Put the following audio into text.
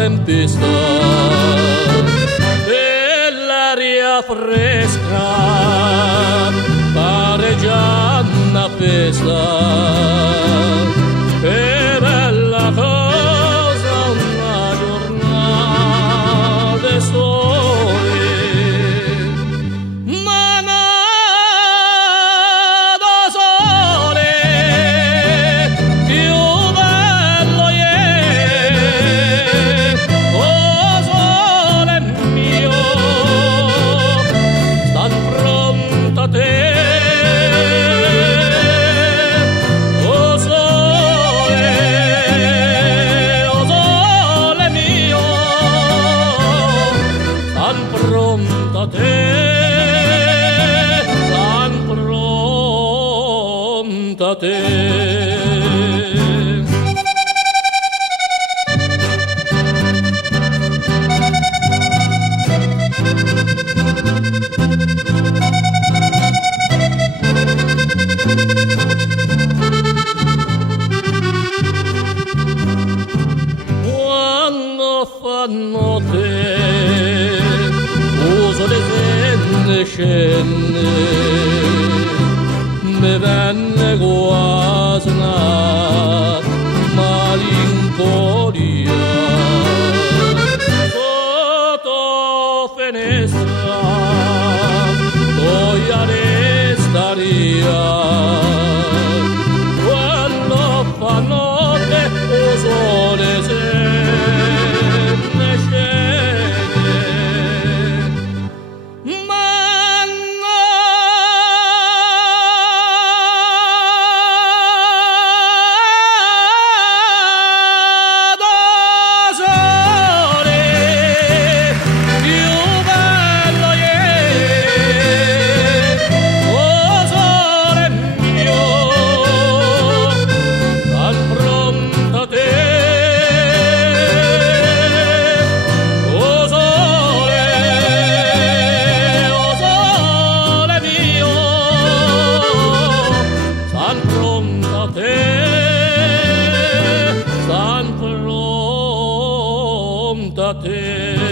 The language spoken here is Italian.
tempesta e l'aria fresca pare già una festa. Che bella cosa una giornata di sole, ma nada sole più bello è. Oh sole mio, stan pronta a te. Pronta te, tan pronta te. Quando fa notte uso le tende scende, mi venne quasi una malinconia. Sotto finestra voglio restaria, quando fa notte uso le tende scende. San pronta te.